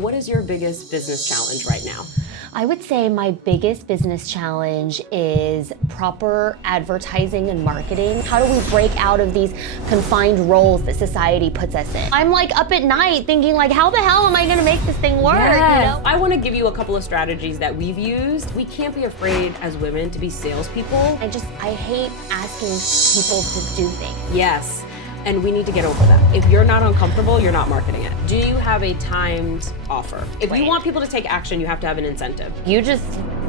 what is your biggest business challenge right now? I would say my biggest business challenge is proper advertising and marketing. How do we break out of these confined roles that society puts us in? I'm like up at night thinking like, how the hell am I gonna make this thing work? Yes. You know? I want to give you a couple of strategies that we've used. We can't be afraid as women to be salespeople. I hate asking people to do things. Yes. And we need to get over that. If you're not uncomfortable, you're not marketing it. Do you have a timed offer? If you want people to take action, you have to have an incentive. You just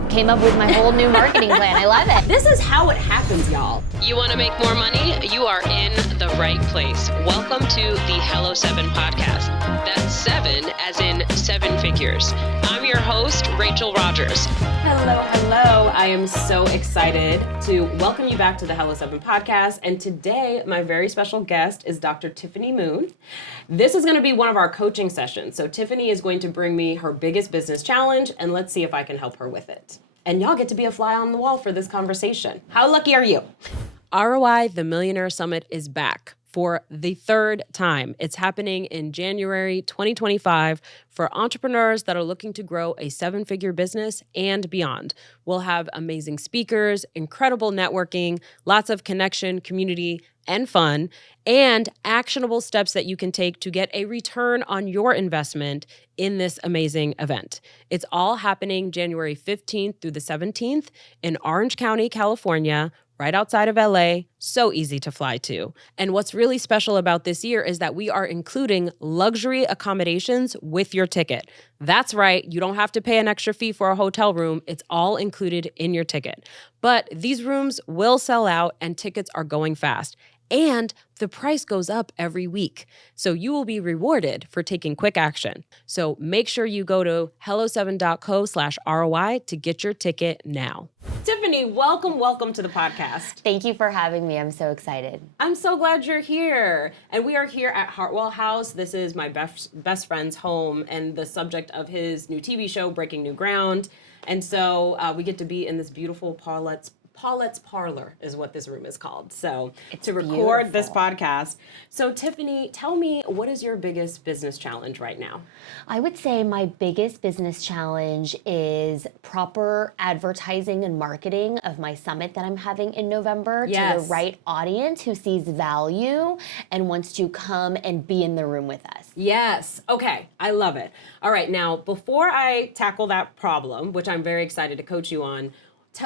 came up with my whole new marketing plan. I love it. This is how it happens, y'all. You want to make more money? You are in the right place. Welcome to the Hello 7 podcast. That's 7 as in 7 figures. I'm your host, Rachel Rodgers. Hello. I am so excited to welcome you back to the Hello 7 podcast. And today, my very special guest is Dr. Tiffany Moon. This is going to be one of our coaching sessions. So Tiffany is going to bring me her biggest business challenge, and let's see if I can help her with it. And y'all get to be a fly on the wall for this conversation. How lucky are you? ROI, the Millionaire Summit, is back for the third time. It's happening in January 2025 for entrepreneurs that are looking to grow a 7-figure business and beyond. We'll have amazing speakers, incredible networking, lots of connection, community, and fun, and actionable steps that you can take to get a return on your investment in this amazing event. It's all happening January 15th through the 17th in Orange County, California, right outside of LA, so easy to fly to. And what's really special about this year is that we are including luxury accommodations with your ticket. That's right, you don't have to pay an extra fee for a hotel room. It's all included in your ticket. But these rooms will sell out and tickets are going fast. And the price goes up every week. So you will be rewarded for taking quick action. So make sure you go to hello7.co/ROI to get your ticket now. Tiffany, welcome to the podcast. Thank you for having me. I'm so excited. I'm so glad you're here. And we are here at Hartwell House. This is my best friend's home and the subject of his new TV show, Breaking New Ground. And so we get to be in this beautiful Paulette's Parlor is what this room is called. So it's to record beautiful. This podcast. So Tiffany, tell me, what is your biggest business challenge right now? I would say my biggest business challenge is proper advertising and marketing of my summit that I'm having in November to the right audience who sees value and wants to come and be in the room with us. Yes. Okay. I love it. All right. Now, before I tackle that problem, which I'm very excited to coach you on,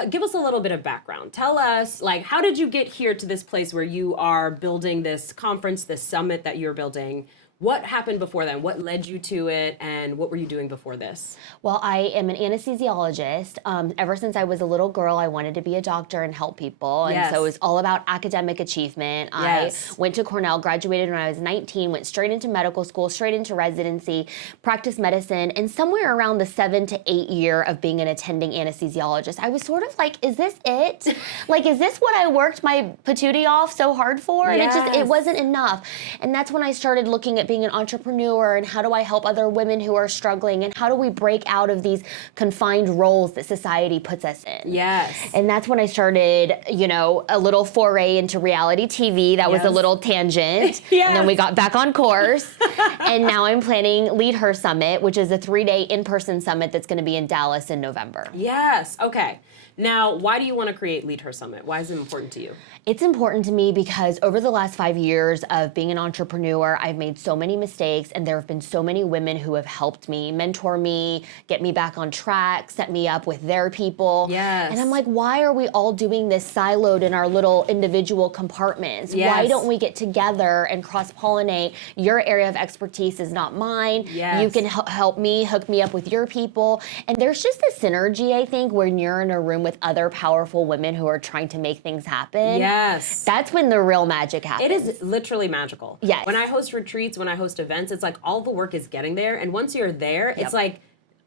give us a little bit of background. Tell us, like, how did you get here to this place where you are building this conference, this summit that you're building? What happened before then? What led you to it, and what were you doing before this? Well, I am an anesthesiologist. Ever since I was a little girl, I wanted to be a doctor and help people. And so it was all about academic achievement. Yes. I went to Cornell, graduated when I was 19, went straight into medical school, straight into residency, practiced medicine, and somewhere around the 7 to 8 year of being an attending anesthesiologist, I was sort of like, is this it? Like, is this what I worked my patootie off so hard for? And it wasn't enough. And that's when I started looking at being an entrepreneur and how do I help other women who are struggling and how do we break out of these confined roles that society puts us in. Yes. And that's when I started, a little foray into reality TV. That was a little tangent. And then we got back on course. And now I'm planning Lead Her Summit, which is a 3-day in-person summit that's going to be in Dallas in November. Yes. Okay. Now, why do you want to create Lead Her Summit? Why is it important to you? It's important to me because over the last 5 years of being an entrepreneur, I've made so many mistakes, and there have been so many women who have helped me, mentor me, get me back on track, set me up with their people. Yes. And I'm like, why are we all doing this siloed in our little individual compartments? Yes. Why don't we get together and cross-pollinate? Your area of expertise is not mine. Yes. You can help me, hook me up with your people. And there's just a synergy, I think, when you're in a room with other powerful women who are trying to make things happen. Yes. That's when the real magic happens. It is literally magical. Yes. When I host retreats, when I host events, it's like all the work is getting there. And once you're there, it's like,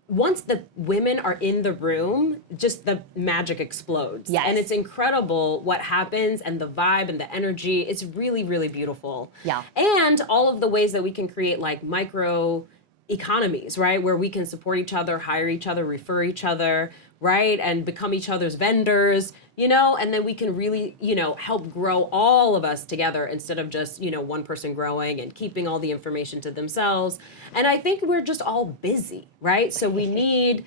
once the women are in the room, just the magic explodes. Yes. And it's incredible what happens and the vibe and the energy. It's really, really beautiful. Yeah. And all of the ways that we can create like micro economies, right? Where we can support each other, hire each other, refer each other, right? And become each other's vendors. and then we can really, help grow all of us together instead of just, one person growing and keeping all the information to themselves. And I think we're just all busy, right? So we need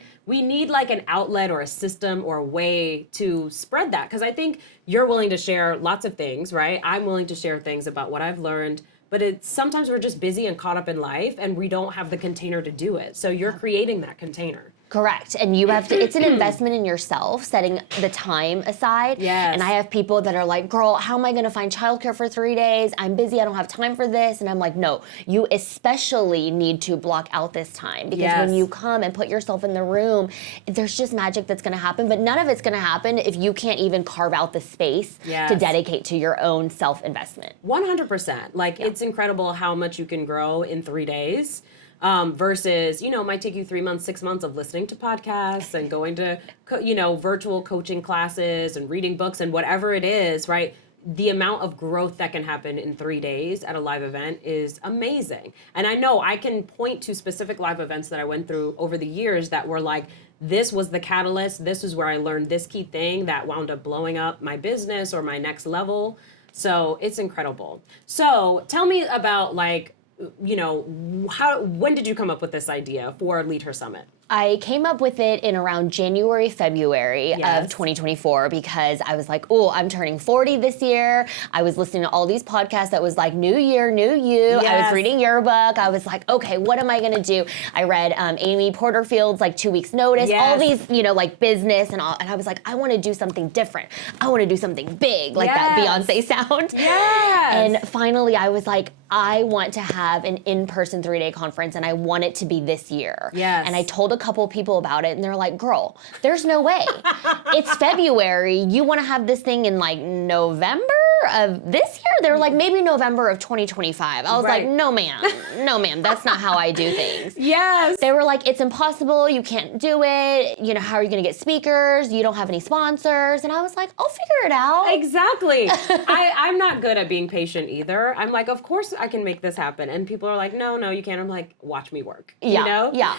like an outlet or a system or a way to spread that. Because I think you're willing to share lots of things, right? I'm willing to share things about what I've learned. But sometimes we're just busy and caught up in life and we don't have the container to do it. So you're creating that container. Correct. And you have to, it's an investment in yourself, setting the time aside. Yes. And I have people that are like, girl, how am I going to find childcare for 3 days? I'm busy. I don't have time for this. And I'm like, no, you especially need to block out this time because when you come and put yourself in the room, there's just magic that's going to happen. But none of it's going to happen if you can't even carve out the space to dedicate to your own self-investment. 100%. It's incredible how much you can grow in 3 days. Versus, it might take you 3 months, 6 months of listening to podcasts and going to, virtual coaching classes and reading books and whatever it is, right? The amount of growth that can happen in 3 days at a live event is amazing. And I know I can point to specific live events that I went through over the years that were like, this was the catalyst. This is where I learned this key thing that wound up blowing up my business or my next level. So it's incredible. So tell me about when did you come up with this idea for Lead Her Summit? I came up with it in around January, February of 2024 because I was like, oh, I'm turning 40 this year. I was listening to all these podcasts that was like, new year, new you. I was reading your book. I was like, okay, what am I going to do? I read Amy Porterfield's 2 weeks notice, all these, business and all. And I was like, I want to do something different. I want to do something big, like that Beyonce sound. Yes. And finally I was like, I want to have an in-person 3-day conference and I want it to be this year. Yes. And I told a couple people about it and they're like, girl, there's no way. It's February. You want to have this thing in November of this year? They were like, maybe November of 2025. I was like, no ma'am, that's not how I do things. Yes. They were like, it's impossible. You can't do it. How are you going to get speakers? You don't have any sponsors. And I was like, I'll figure it out. Exactly. I'm not good at being patient either. I'm like, of course I can make this happen. And people are like, no, you can't. I'm like, watch me work. Yeah.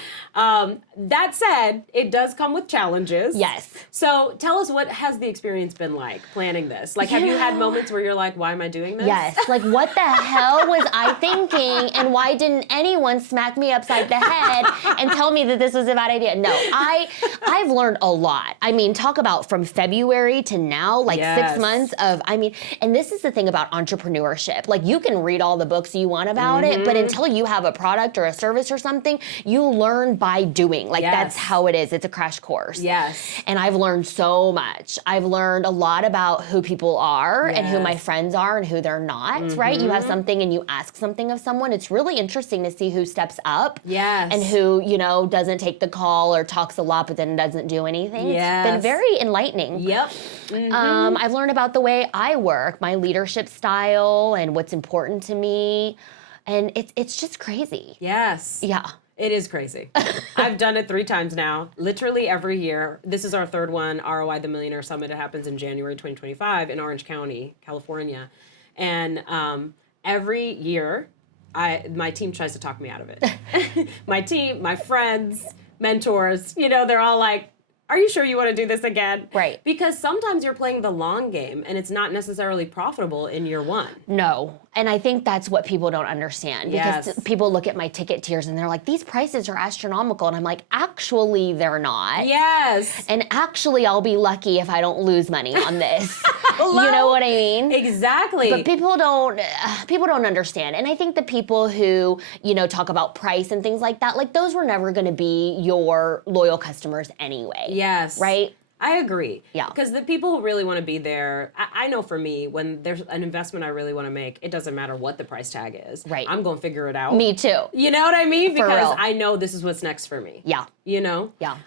That said, it does come with challenges. Yes. So tell us, what has the experience been like planning this? Have you had moments where you're like, why am I doing this? Yes. What the hell was I thinking? And why didn't anyone smack me upside the head and tell me that this was a bad idea? No, I've learned a lot. I mean, talk about from February to now, 6 months of, and this is the thing about entrepreneurship. You can read all the books you want about it, but until you have a product or a service or something, you learn by doing. That's how it is. It's a crash course. Yes. And I've learned so much. I've learned a lot about who people are and who my friends are and who they're not, right? You have something and you ask something of someone. It's really interesting to see who steps up and who, doesn't take the call or talks a lot but then doesn't do anything. Yes. It's been very enlightening. Yep. I've learned about the way I work, my leadership style and what's important to me. And it's just crazy. Yes. Yeah. It is crazy. I've done it 3 times now, literally every year. This is our 3rd one, ROI, the Millionaire Summit. It happens in January 2025 in Orange County, California. And every year, my team tries to talk me out of it. My team, my friends, mentors, they're all like, are you sure you want to do this again? Right. Because sometimes you're playing the long game and it's not necessarily profitable in year 1. No. And I think that's what people don't understand because people look at my ticket tiers and they're like, these prices are astronomical. And I'm like, actually, they're not. Yes. And actually, I'll be lucky if I don't lose money on this. You know what I mean? Exactly. But people don't understand. And I think the people who, talk about price and things like that, those were never going to be your loyal customers anyway. Yes. Right? I agree. Yeah. Because the people who really want to be there, I know for me, when there's an investment I really want to make, it doesn't matter what the price tag is. Right. I'm going to figure it out. Me too. You know what I mean? For Because real. I know this is what's next for me. Yeah. Yeah.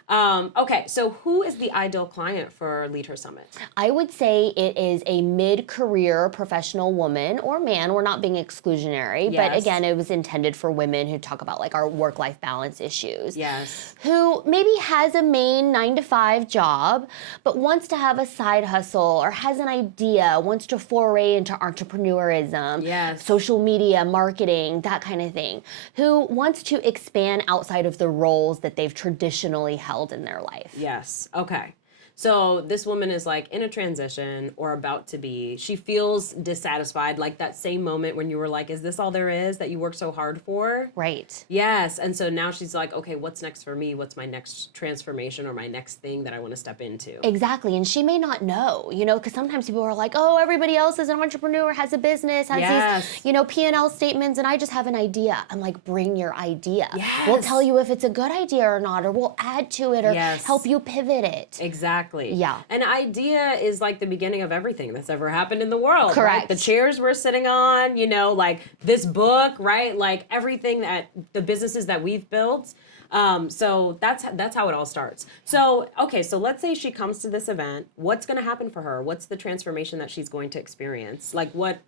Okay, so who is the ideal client for Lead Her Summit? I would say it is a mid-career professional woman or man. We're not being exclusionary, but again, it was intended for women who talk about our work-life balance issues. Yes. Who maybe has a main 9-to-5 job, but wants to have a side hustle or has an idea, wants to foray into entrepreneurism, social media, marketing, that kind of thing. Who wants to expand outside of the roles that they've traditionally held in their life. Yes. Okay. So this woman is like in a transition or about to be. She feels dissatisfied, like that same moment when you were like, is this all there is that you worked so hard for? Right. Yes. And so now she's like, okay, what's next for me? What's my next transformation or my next thing that I want to step into? Exactly. And she may not know, because sometimes people are like, oh, everybody else is an entrepreneur, has a business, has these, P&L statements, and I just have an idea. I'm like, bring your idea. Yes. We'll tell you if it's a good idea or not, or we'll add to it or help you pivot it. Exactly. Yeah. An idea is like the beginning of everything that's ever happened in the world. Correct. Right? The chairs we're sitting on, like this book, right? Like everything that the businesses that we've built. So that's how it all starts. So, okay, so let's say she comes to this event. What's going to happen for her? What's the transformation that she's going to experience? Like what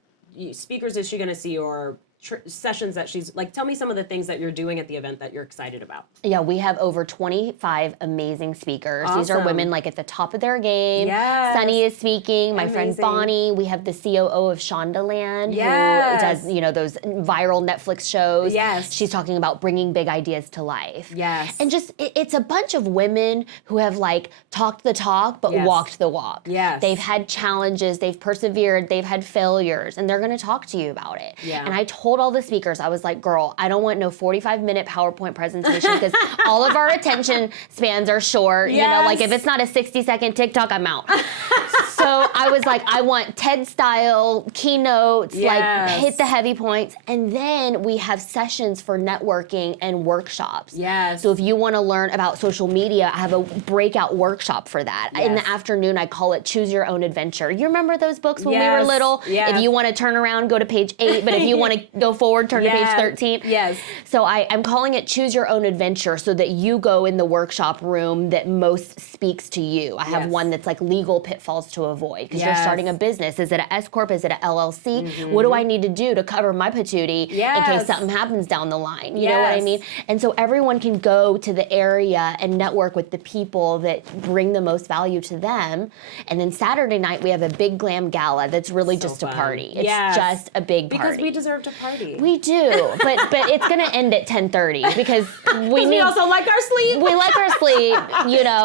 speakers is she going to see or sessions that she's like, tell me some of the things that you're doing at the event that you're excited about. Yeah, we have over 25 amazing speakers. Awesome. These are women like at the top of their game. Yes. Sunny is speaking. My friend Amazing. Bonnie. We have the COO of Shondaland Yes. who does, those viral Netflix shows. Yes. She's talking about bringing big ideas to life. Yes. And just, it's a bunch of women who have like talked the talk, but walked the walk. Yes. They've had challenges, they've persevered, they've had failures, and they're gonna talk to you about it. Yeah. And I told all the speakers, I was like, girl, I don't want no 45-minute PowerPoint presentation because all of our attention spans are short. Yes. Like if it's not a 60-second TikTok, I'm out. So I was like, I want TED-style keynotes, like hit the heavy points. And then we have sessions for networking and workshops. Yes. So if you want to learn about social media, I have a breakout workshop for that. Yes. In the afternoon, I call it Choose Your Own Adventure. You remember those books when we were little? Yes. If you want to turn around, go to page 8. But if you want to go forward, turn to page 13. Yes. So I'm calling it Choose Your Own Adventure so that you go in the workshop room that most speaks to you. I have one that's like legal pitfalls to avoid because you're starting a business. Is it an S Corp? Is it an LLC? Mm-hmm. What do I need to do to cover my patootie in case something happens down the line? You know what I mean? And so everyone can go to the area and network with the people that bring the most value to them. And then Saturday night, we have a big glam gala that's really just fun. a party. It's just a big party. Because we deserve to party. We do, but it's gonna end at 10:30 because we also like our sleep. We like our sleep,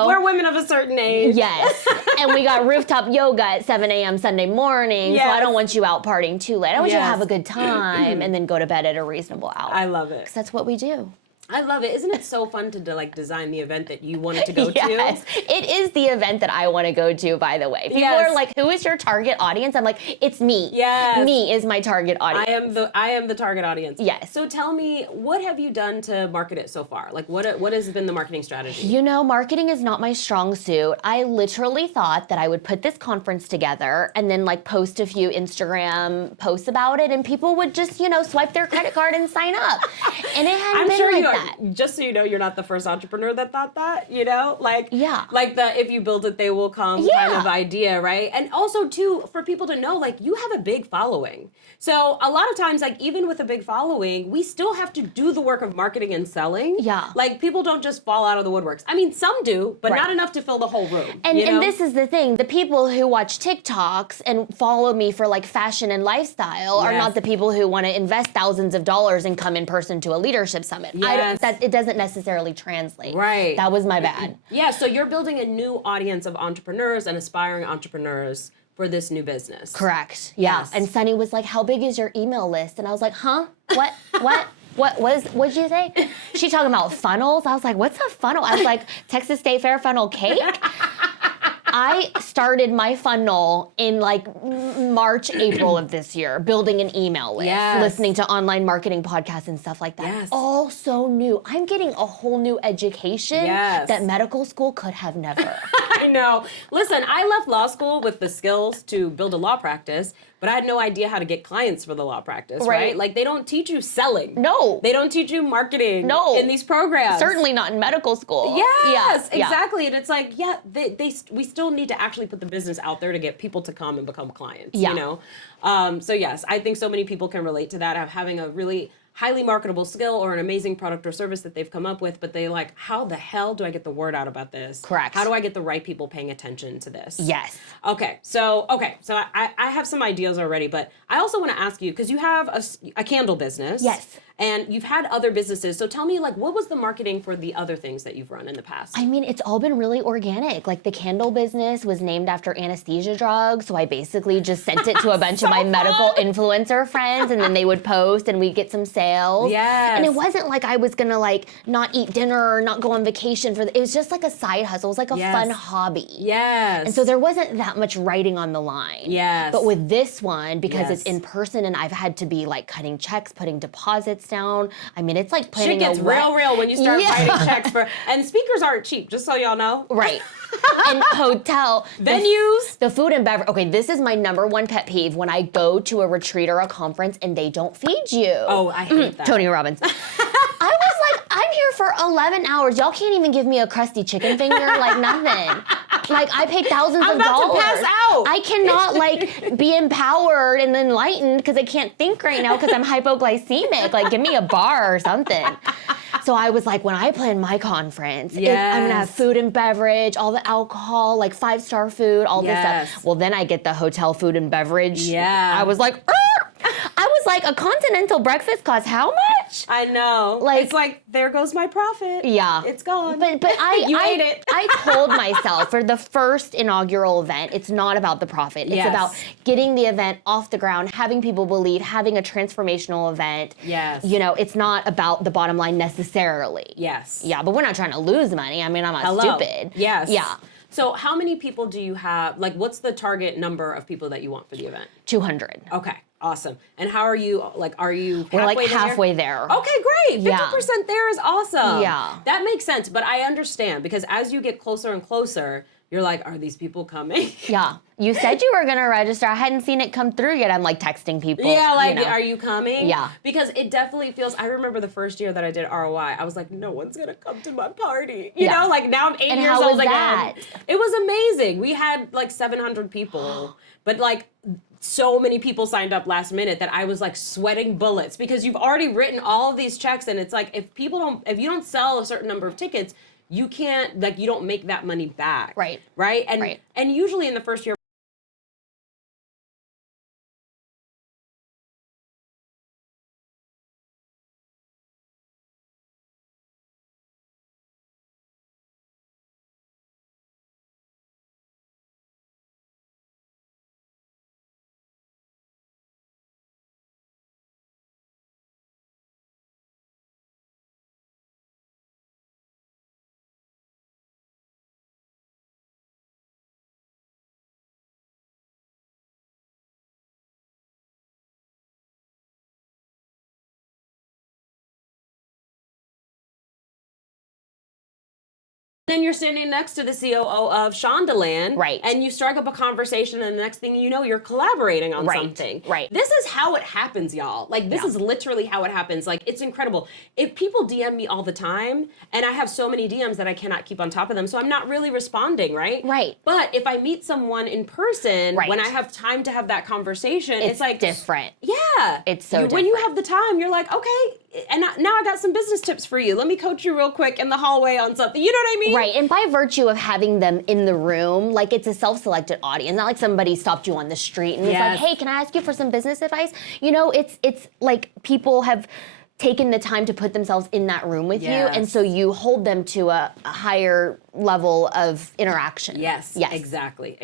We're women of a certain age. Yes, and we got rooftop yoga at 7 a.m. Sunday morning, so I don't want you out partying too late. I want you to have a good time and then go to bed at a reasonable hour. I love it. 'Cause that's what we do. I love it. Isn't it so fun to like design the event that you wanted to go Yes, it is the event that I want to go to, by the way. People are like, who is your target audience? I'm like, it's me. Yes. Me is my target audience. I am the target audience. Yes. So tell me, what have you done to market it so far? Like what has been the marketing strategy? Marketing is not my strong suit. I literally thought that I would put this conference together and then like post a few Instagram posts about it and people would just, swipe their credit card and sign up. And it hadn't been like that. Just so you know, you're not the first entrepreneur that thought that, like the if you build it, they will come kind of idea, right? And also too, for people to know, like you have a big following. So a lot of times, like even with a big following, we still have to do the work of marketing and selling. Yeah. Like people don't just fall out of the woodworks. I mean, some do, but not enough to fill the whole room. And this is the thing, the people who watch TikToks and follow me for like fashion and lifestyle are not the people who want to invest thousands of dollars and come in person to a leadership summit. It doesn't necessarily translate. Right. That was my bad. Yeah, so you're building a new audience of entrepreneurs and aspiring entrepreneurs for this new business. Correct. Yeah. Yes. And Sunny was like, how big is your email list? And I was like, huh? What? What'd you say? She talking about funnels? I was like, what's a funnel? I was like, Texas State Fair funnel cake? I started my funnel in like March, April of this year, building an email list, listening to online marketing podcasts and stuff like that. Yes. All so new. I'm getting a whole new education that medical school could have never. I know. Listen, I left law school with the skills to build a law practice, but I had no idea how to get clients for the law practice, right? Like they don't teach you selling. No. They don't teach you marketing in these programs. Certainly not in medical school. Yes, exactly. And it's like, we still need to actually put the business out there to get people to come and become clients, So yes, I think so many people can relate to that, of having a really highly marketable skill or an amazing product or service that they've come up with, but they like, how the hell do I get the word out about this? Correct. How do I get the right people paying attention to this? Yes. Okay, so I have some ideas already, but I also want to ask you, because you have a candle business. Yes. and you've had other businesses. So tell me, like, what was the marketing for the other things that you've run in the past? I mean, it's all been really organic. Like the candle business was named after anesthesia drugs. So I basically just sent it to a bunch of my medical influencer friends, and then they would post and we'd get some sales. Yes. And it wasn't like I was gonna like not eat dinner or not go on vacation it was just like a side hustle. It was like a fun hobby. Yes. And so there wasn't that much writing on the line. Yes. But with this one, because it's in person and I've had to be like cutting checks, putting deposits down. I mean, it's like planning shit gets real when you start writing checks for, and speakers aren't cheap, just so y'all know. Right. And hotel. Venues. The food and beverage. Okay, this is my number one pet peeve when I go to a retreat or a conference and they don't feed you. Oh, I hate that. Tony Robbins. I was like, I'm here for 11 hours. Y'all can't even give me a crusty chicken finger, like nothing. Like I paid thousands of dollars. I'm about to pass out. I cannot like be empowered and enlightened because I can't think right now because I'm hypoglycemic. Like give me a bar or something. So I was like, when I plan my conference, I'm gonna have food and beverage, all the alcohol, like 5-star food, all this stuff. Well, then I get the hotel food and beverage. Yeah. I was like, I was like, a continental breakfast costs how much? I know. Like, it's like, there goes my profit. Yeah. It's gone. But you ate it. I told myself for the first inaugural event, it's not about the profit. It's about getting the event off the ground, having people believe, having a transformational event. Yes. You know, it's not about the bottom line necessarily. Yes. Yeah, but we're not trying to lose money. I mean, I'm not stupid. Yes. Yeah. So how many people do you have, like what's the target number of people that you want for the event? 200. Okay, awesome. And how are you, like, are you halfway We're like there? halfway there. Okay, great. 50% there is awesome. Yeah. That makes sense, but I understand because as you get closer and closer, you're like, are these people coming? Yeah. You said you were going to register. I hadn't seen it come through yet. I'm like texting people. Yeah, like, you know. are you coming? Yeah. Because it definitely feels, I remember the first year that I did ROI, I was like, no one's going to come to my party. You know, like now I'm 8 And years how old was again. that? It was amazing. We had like 700 people, but like so many people signed up last minute that I was like sweating bullets because you've already written all of these checks and it's like, if you don't sell a certain number of tickets, you can't, like, you don't make that money back. Right. Right? And usually in the first year, then you're standing next to the COO of Shondaland. Right. And you strike up a conversation and the next thing you know, you're collaborating on something. Right. This is how it happens, y'all. Like, this is literally how it happens. Like, it's incredible. If people DM me all the time, and I have so many DMs that I cannot keep on top of them, so I'm not really responding, right? Right. But if I meet someone in person, when I have time to have that conversation, it's like different. Yeah. It's so different. When you have the time, you're like, okay, and now I got some business tips for you. Let me coach you real quick in the hallway on something. You know what I mean? Right, and by virtue of having them in the room, like it's a self-selected audience, not like somebody stopped you on the street and was like, hey, can I ask you for some business advice? You know, it's like people have taken the time to put themselves in that room with you, and so you hold them to a higher level of interaction. Yes. Exactly.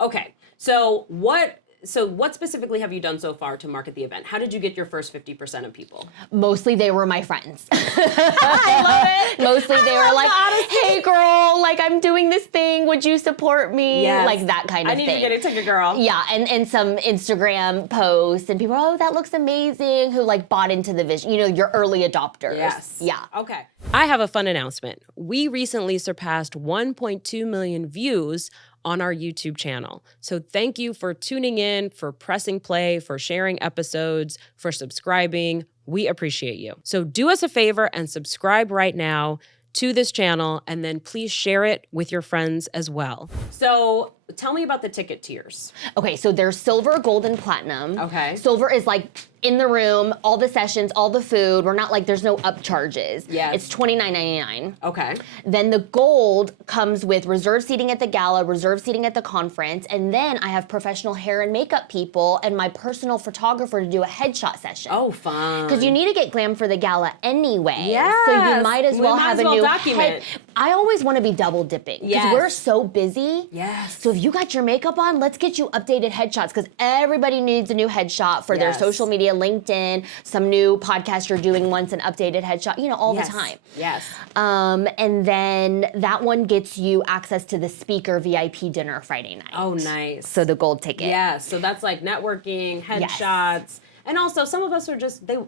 Okay, so what specifically have you done so far to market the event? How did you get your first 50% of people? Mostly they were my friends. I love it. Mostly they were like, hey girl, like I'm doing this thing, would you support me? Yes. Like that kind of thing. I need to get a ticket, girl. Yeah, and some Instagram posts and people, oh, that looks amazing, who like bought into the vision, you know, your early adopters. Yes. Yeah. Okay. I have a fun announcement. We recently surpassed 1.2 million views on our YouTube channel. So thank you for tuning in, for pressing play, for sharing episodes, for subscribing. We appreciate you. So do us a favor and subscribe right now to this channel, and then please share it with your friends as well. So tell me about the ticket tiers. Okay, so there's silver, gold, and platinum. Okay. Silver is like in the room, all the sessions, all the food. We're not like, there's no upcharges. Yes. It's $29.99. Okay. Then the gold comes with reserved seating at the gala, reserved seating at the conference, and then I have professional hair and makeup people and my personal photographer to do a headshot session. Oh, fun. Because you need to get glam for the gala anyway. Yes. So you might as well have a new document. I always want to be double dipping. Because Yes. we're so busy. Yes. So if you got your makeup on, let's get you updated headshots because everybody needs a new headshot for their Yes. social media, LinkedIn, some new podcast you're doing once, an updated headshot, all Yes. the time. Yes. And then that one gets you access to the speaker VIP dinner Friday night. Oh, nice. So the gold ticket. Yeah, so that's like networking, headshots. And also, some of us are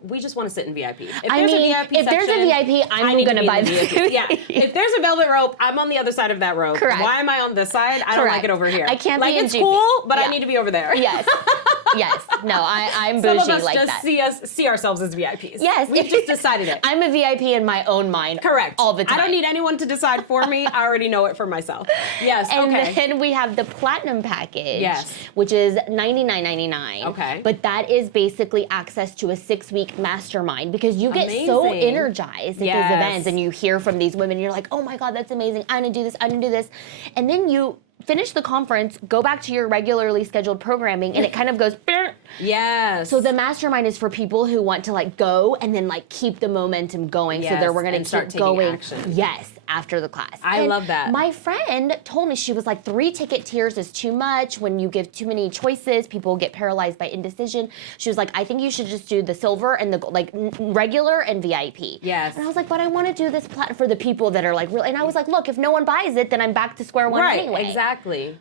we just want to sit in VIP. If there's a VIP if there's a section, VIP, I I'm need going to be buy in the VIP. Yeah. If there's a velvet rope, I'm on the other side of that rope. Correct. Why am I on this side? I don't like Correct. it over here. I can't like be in it's GP. cool, but I Yeah. need to be over there. Yes. Yes. No, I'm Some bougie of us like just that. see ourselves as VIPs. Yes. We've just decided it. I'm a VIP in my own mind. Correct. All the time. I don't need anyone to decide for me. I already know it for myself. Yes. And okay. then we have the platinum package, Yes. which is $99.99. Okay. But that is basically access to a 6-week mastermind because you get so Amazing. energized at Yes. these events and you hear from these women. You're like, oh my God, that's amazing. I'm gonna do this. I'm gonna do this. And then you finish the conference, go back to your regularly scheduled programming, and it kind of goes. Yes. So the mastermind is for people who want to go and then keep the momentum going. Yes, So we're gonna and start keep taking going. action. Yes, after the class. I love that. My friend told me, she was like, 3 ticket tiers is too much. When you give too many choices, people get paralyzed by indecision. She was like, I think you should just do the silver and the regular and VIP. Yes. And I was like, but I want to do this for the people that are real. And I was like, look, if no one buys it, then I'm back to square one right. anyway. Exactly.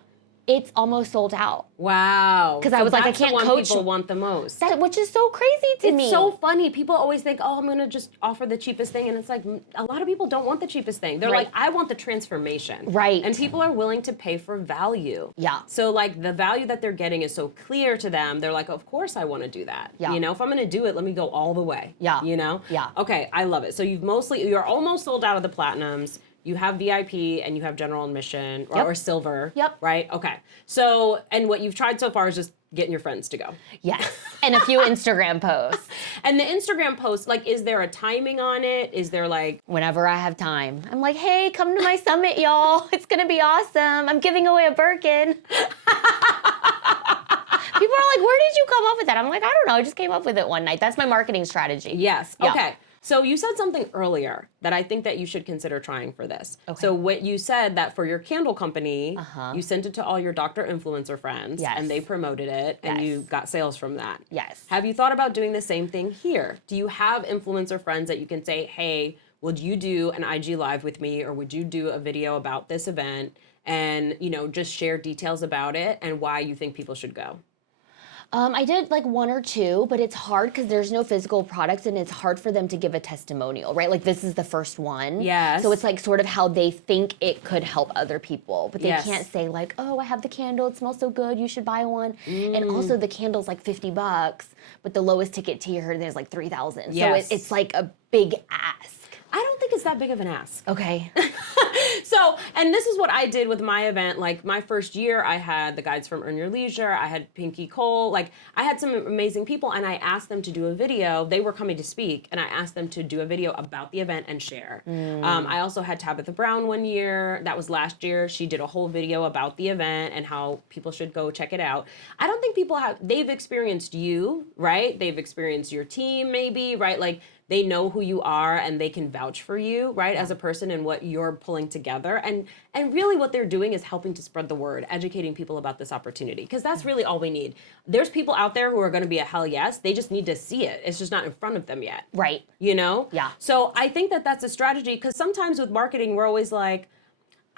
It's almost sold out. Wow. Because I was like, I that's the can't one coach. people want the most. Which is so crazy to me. It's so funny. People always think, oh, I'm going to just offer the cheapest thing. And it's like, a lot of people don't want the cheapest thing. They're Right. like, I want the transformation. Right. And people are willing to pay for value. Yeah. So the value that they're getting is so clear to them. They're like, of course I want to do that. Yeah. If I'm going to do it, let me go all the way. Yeah. Yeah. Okay, I love it. So you're almost sold out of the platinums. You have VIP and you have general admission or silver. Yep. Right? Okay. So, and what you've tried so far is just getting your friends to go. Yes. And a few Instagram posts. And the Instagram post, is there a timing on it? Is there Whenever I have time, I'm like, hey, come to my summit, y'all. It's going to be awesome. I'm giving away a Birkin. People are like, where did you come up with that? I'm like, I don't know. I just came up with it one night. That's my marketing strategy. Yes. Yeah. Okay. So you said something earlier that I think that you should consider trying for this. Okay. So what you said that for your candle company, you sent it to all your doctor influencer friends Yes. and they promoted it and Yes. you got sales from that. Yes. Have you thought about doing the same thing here? Do you have influencer friends that you can say, hey, would you do an IG live with me or would you do a video about this event and, just share details about it and why you think people should go? I did 1 or 2, but it's hard because there's no physical products and it's hard for them to give a testimonial, right? This is the first one. Yes. So it's sort of how they think it could help other people, but they Yes. can't say oh, I have the candle, it smells so good, you should buy one. And also the candle's $50, but the lowest ticket tier there's 3,000. Yes. So it's a big ask. I don't think it's that big of an ask. Okay. So, and this is what I did with my event. My first year, I had the guides from Earn Your Leisure. I had Pinky Cole. I had some amazing people, and I asked them to do a video. They were coming to speak, and I asked them to do a video about the event and share. I also had Tabitha Brown one year. That was last year. She did a whole video about the event and how people should go check it out. I don't think they've experienced you, right? They've experienced your team, maybe, right? They know who you are and they can vouch for you, right, as a person and what you're pulling together. And really what they're doing is helping to spread the word, educating people about this opportunity, because that's really all we need. There's people out there who are going to be a hell yes. They just need to see it. It's just not in front of them yet. Right. Yeah. So I think that that's a strategy, because sometimes with marketing, we're always like,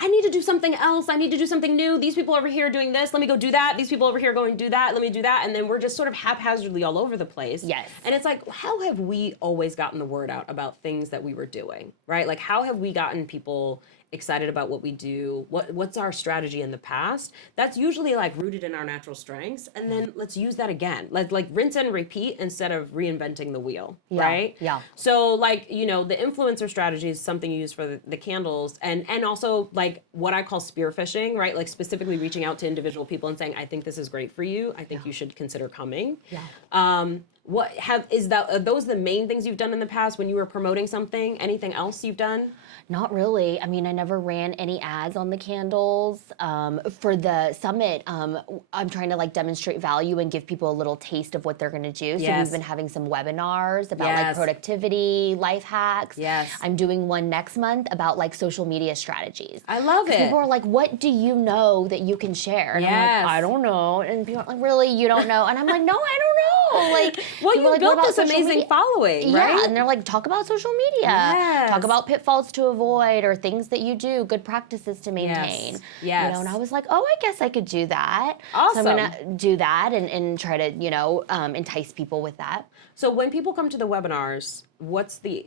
I need to do something else. I need to do something new. These people over here are doing this. Let me go do that. These people over here are going to do that. Let me do that. And then we're just sort of haphazardly all over the place. Yes. And it's how have we always gotten the word out about things that we were doing, right? How have we gotten people excited about what we do? What's our strategy in the past? That's usually rooted in our natural strengths. And then let's use that again. Let's rinse and repeat instead of reinventing the wheel, right? Yeah. So the influencer strategy is something you use for the candles and also like what I call spearfishing, right? Like specifically reaching out to individual people and saying, I think this is great for you. I think you should consider coming. Yeah. Are those the main things you've done in the past when you were promoting something? Anything else you've done? Not really. I mean, I never ran any ads on the candles. For the summit, I'm trying to like demonstrate value and give people a little taste of what they're going to do. So Yes. we've been having some webinars about like Yes. productivity, life hacks. Yes. I'm doing one next month about like social media strategies. I love it. People are like, what do you know that you can share? And I'm Yes. like, I don't know. And people are like, really? You don't know? And I'm like, no, I don't know. Like, Well, people you are like, built what about this social amazing media? following, right? Yeah, and they're like, talk about social media. Yes. Talk about pitfalls to avoid or things that you do, good practices to maintain. Yes. You know, and I was like, oh, I guess I could do that. Awesome. So I'm going to do that and try to, entice people with that. So when people come to the webinars,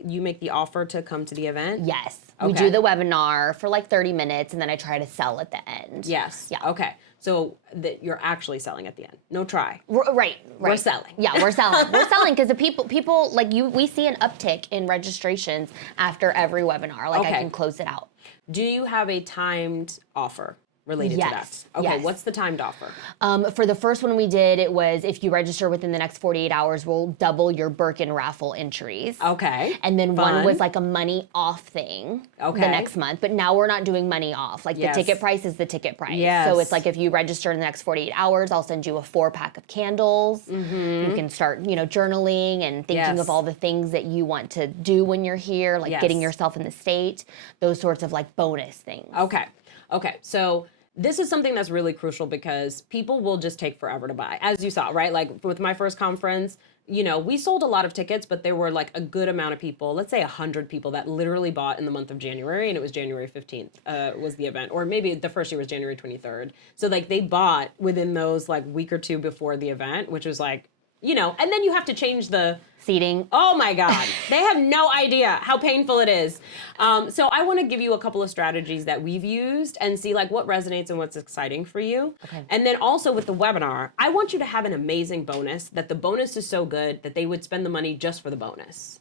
you make the offer to come to the event? Yes. We Okay. do the webinar for like 30 minutes and then I try to sell at the end. Yes. Yeah. Okay. So that you're actually selling at the end. No try. Right. We're selling. Yeah, we're selling. We're selling because the people like you. We see an uptick in registrations after every webinar. Like Okay. I can close it out. Do you have a timed offer related to Yes. that? Okay. Yes. What's the timed offer? For the first one we did, it was if you register within the next 48 hours, we'll double your Birkin raffle entries. Okay. And then one Fun. was like a money off thing Okay. the next month. But now we're not doing money off. Like Yes. the ticket price is the ticket price. Yes. So it's like if you register in the next 48 hours, I'll send you a 4-pack of candles. You can start, journaling and thinking Mm-hmm. Yes. of all the things that you want to do when you're here, like Yes. getting yourself in the state, those sorts of like bonus things. Okay. Okay. So this is something that's really crucial because people will just take forever to buy. As you saw, right? Like with my first conference, we sold a lot of tickets, but there were like a good amount of people, let's say 100 people that literally bought in the month of January, and it was January 15th was the event. Or maybe the first year was January 23rd. So like they bought within those like week or two before the event, which was like, and then you have to change the Seating. Oh my God. They have no idea how painful it is. So I want to give you a couple of strategies that we've used and see like what resonates and what's exciting for you. Okay. And then also with the webinar, I want you to have an amazing bonus, that the bonus is so good that they would spend the money just for the bonus.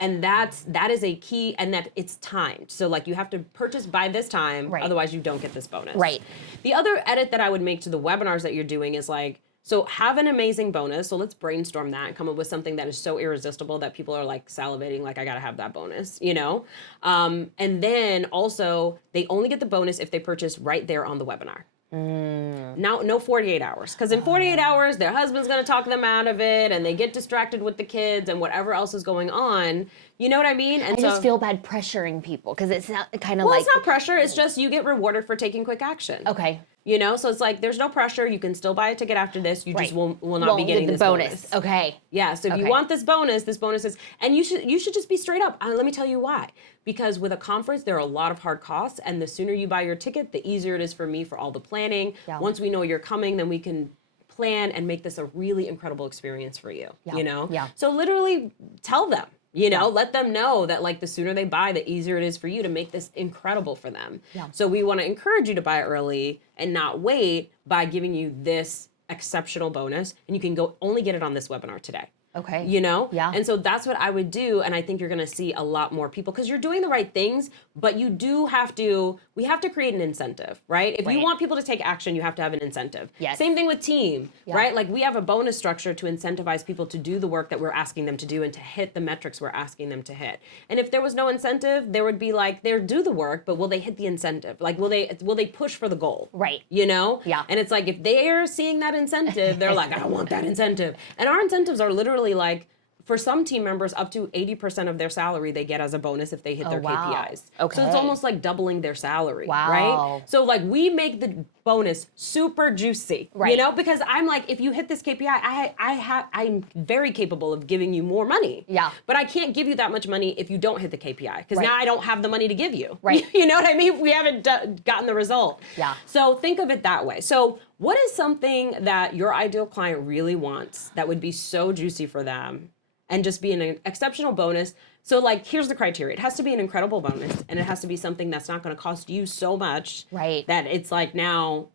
And that is a key, and that it's timed. So like you have to purchase by this time, Right. otherwise you don't get this bonus. Right. The other edit that I would make to the webinars that you're doing is like, so have an amazing bonus. So let's brainstorm that and come up with something that is so irresistible that people are like salivating, like I gotta have that bonus, And then also they only get the bonus if they purchase right there on the webinar. Now, no 48 hours. Because in 48 hours, their husband's going to talk them out of it, and they get distracted with the kids and whatever else is going on. You know what I mean? And I just feel bad pressuring people because it's not kind of well, like. it's not pressure. It's just you get rewarded for taking quick action. Okay. So it's like there's no pressure. You can still buy a ticket after this. You just Right. will not be Won't getting get this the bonus. Okay. Yeah, so if you Okay. want this bonus is, and you should just be straight up. Let me tell you why. Because with a conference, there are a lot of hard costs, and the sooner you buy your ticket, the easier it is for me for all the planning. Yeah. Once we know you're coming, then we can plan and make this a really incredible experience for you. Yeah. Yeah. So literally tell them. Let them know that like the sooner they buy, the easier it is for you to make this incredible for them. Yeah. So we want to encourage you to buy early and not wait by giving you this exceptional bonus, and you can only get it on this webinar today. Okay. Yeah. Yeah. And so that's what I would do. And I think you're going to see a lot more people because you're doing the right things, but we have to create an incentive, right? If you Right. want people to take action, you have to have an incentive. Yes. Same thing with team, Yeah. right? Like we have a bonus structure to incentivize people to do the work that we're asking them to do and to hit the metrics we're asking them to hit. And if there was no incentive, there would be like, they'll do the work, but will they hit the incentive? Like, will they push for the goal? Right. Yeah. Yeah. And it's like, if they're seeing that incentive, they're like, I want that incentive. And our incentives are literally like, for some team members, up to 80% of their salary they get as a bonus if they hit their wow. KPIs. Okay. So it's almost like doubling their salary, Wow. right? So like we make the bonus super juicy, Right. Because I'm like, if you hit this KPI, I'm very capable of giving you more money. Yeah. But I can't give you that much money if you don't hit the KPI because Right. now I don't have the money to give you. Right. You know what I mean? We haven't gotten the result. Yeah. So think of it that way. So what is something that your ideal client really wants that would be so juicy for them and just be an exceptional bonus? So like, here's the criteria. It has to be an incredible bonus, and it has to be something that's not going to cost you so much Right. that it's like now,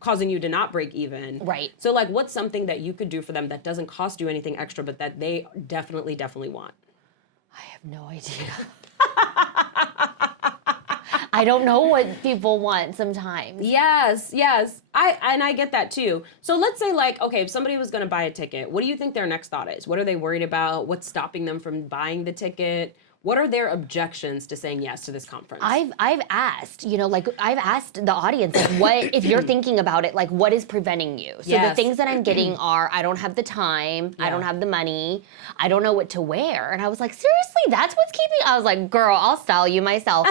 causing you to not break even. Right. So like, what's something that you could do for them that doesn't cost you anything extra, but that they definitely want? I have no idea. I don't know what people want sometimes. Yes. I get that too. So let's say like, okay, if somebody was going to buy a ticket, what do you think their next thought is? What are they worried about? What's stopping them from buying the ticket? What are their objections to saying yes to this conference? I've asked, I've asked the audience, like, what, if you're thinking about it, like, what is preventing you? So the things that I'm getting are, I don't have the time, I don't have the money, I don't know what to wear. And I was like, seriously, that's what's keeping, I was like, girl, I'll style you myself.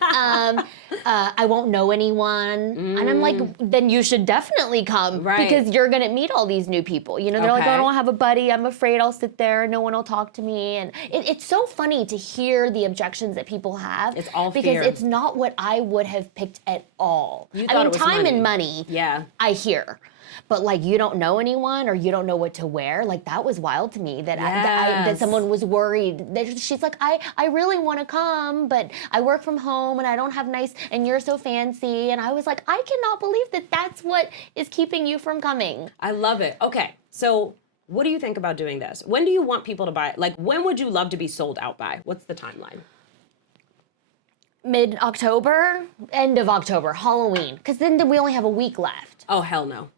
I won't know anyone. And I'm like, then you should definitely come because you're gonna meet all these new people. They're like, I don't have a buddy, I'm afraid I'll sit there, no one will talk to me. And it's so funny to hear the objections that people have. It's all because fear. It's not what I would have picked at all. You I thought mean, it was time money. and money, I hear. But like, you don't know anyone or you don't know what to wear. Like, that was wild to me that that someone was worried. She's like, I really want to come, but I work from home and I don't have and you're so fancy. And I was like, I cannot believe that that's what is keeping you from coming. I love it. Okay, so what do you think about doing this? When do you want people to buy it? Like, when would you love to be sold out by? What's the timeline? Mid-October, end of October, Halloween. Because then we only have a week left. Oh, hell no.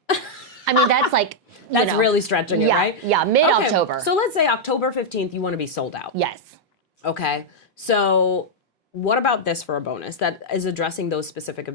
I mean, that's like, That's really stretching it, right? Yeah, mid-October. Okay, so let's say October 15th, you want to be sold out. Yes. Okay, so what about this for a bonus that is addressing those specific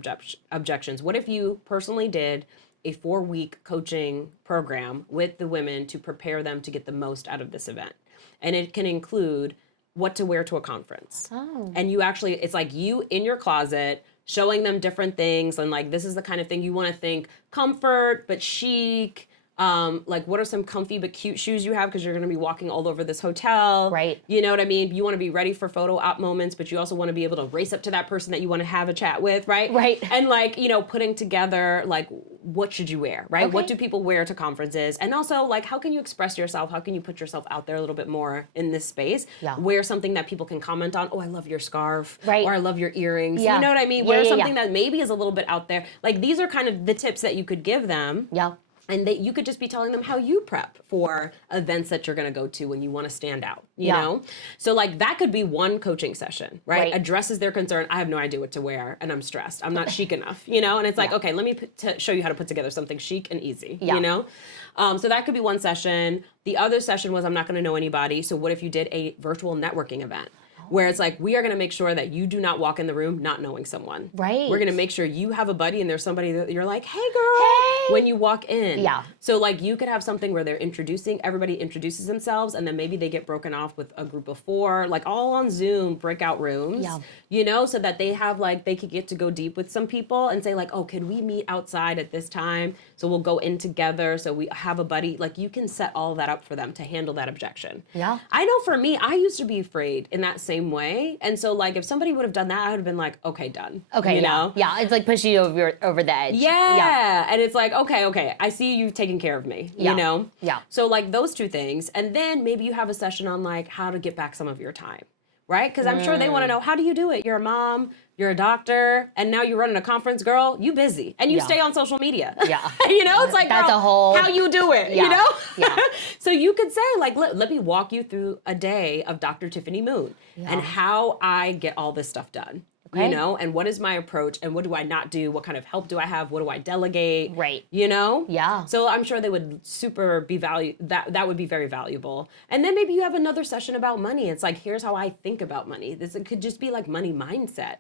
objections? What if you personally did a 4-week coaching program with the women to prepare them to get the most out of this event? And it can include what to wear to a conference. Oh. And you actually, it's like you in your closet showing them different things. And like, this is the kind of thing you want to think comfort, but chic. Like, what are some comfy but cute shoes you have? Because you're going to be walking all over this hotel. Right. You know what I mean? You want to be ready for photo op moments, but you also want to be able to race up to that person that you want to have a chat with, right? Right. And like, putting together, like, what should you wear, right? Okay. What do people wear to conferences? And also, like, how can you express yourself? How can you put yourself out there a little bit more in this space? Yeah. Wear something that people can comment on. Oh, I love your scarf. Right. Or I love your earrings. Yeah. You know what I mean? Yeah, Wear yeah, something yeah. that maybe is a little bit out there. Like, these are kind of the tips that you could give them. Yeah. And that you could just be telling them how you prep for events that you're going to go to when you want to stand out, you know? So like that could be one coaching session, right? Addresses their concern. I have no idea what to wear and I'm stressed. I'm not chic enough, And it's like, okay, let me show you how to put together something chic and easy, So that could be one session. The other session was I'm not going to know anybody. So what if you did a virtual networking event? Where it's like, we are going to make sure that you do not walk in the room not knowing someone. Right. We're going to make sure you have a buddy and there's somebody that you're like, hey girl, when you walk in. Yeah. So like you could have something where everybody introduces themselves and then maybe they get broken off with a group of 4, like all on Zoom, breakout rooms. Yeah. So that they have like, they could get to go deep with some people and say like, oh, could we meet outside at this time? So we'll go in together. So we have a buddy. Like you can set all that up for them to handle that objection. Yeah. I know for me, I used to be afraid in that same way. And so like if somebody would have done that, I would have been like, okay, done. Okay, you know? Yeah, it's like pushing you over the edge. Yeah. And it's like, okay, I see you taking care of me, you know? Yeah. So like those 2 things. And then maybe you have a session on like how to get back some of your time, right? Because I'm sure they want to know, how do you do it? You're a mom, you're a doctor, and now you're running a conference, girl, you busy. And you stay on social media. Yeah. It's like, that's girl, a whole... how you do it, Yeah. Yeah. So you could say like, let me walk you through a day of Dr. Tiffany Moon and how I get all this stuff done. Okay. And what is my approach and what do I not do? What kind of help do I have? What do I delegate? Right. Yeah. So I'm sure they would that would be very valuable. And then maybe you have another session about money. It's like, here's how I think about money. It could just be like money mindset,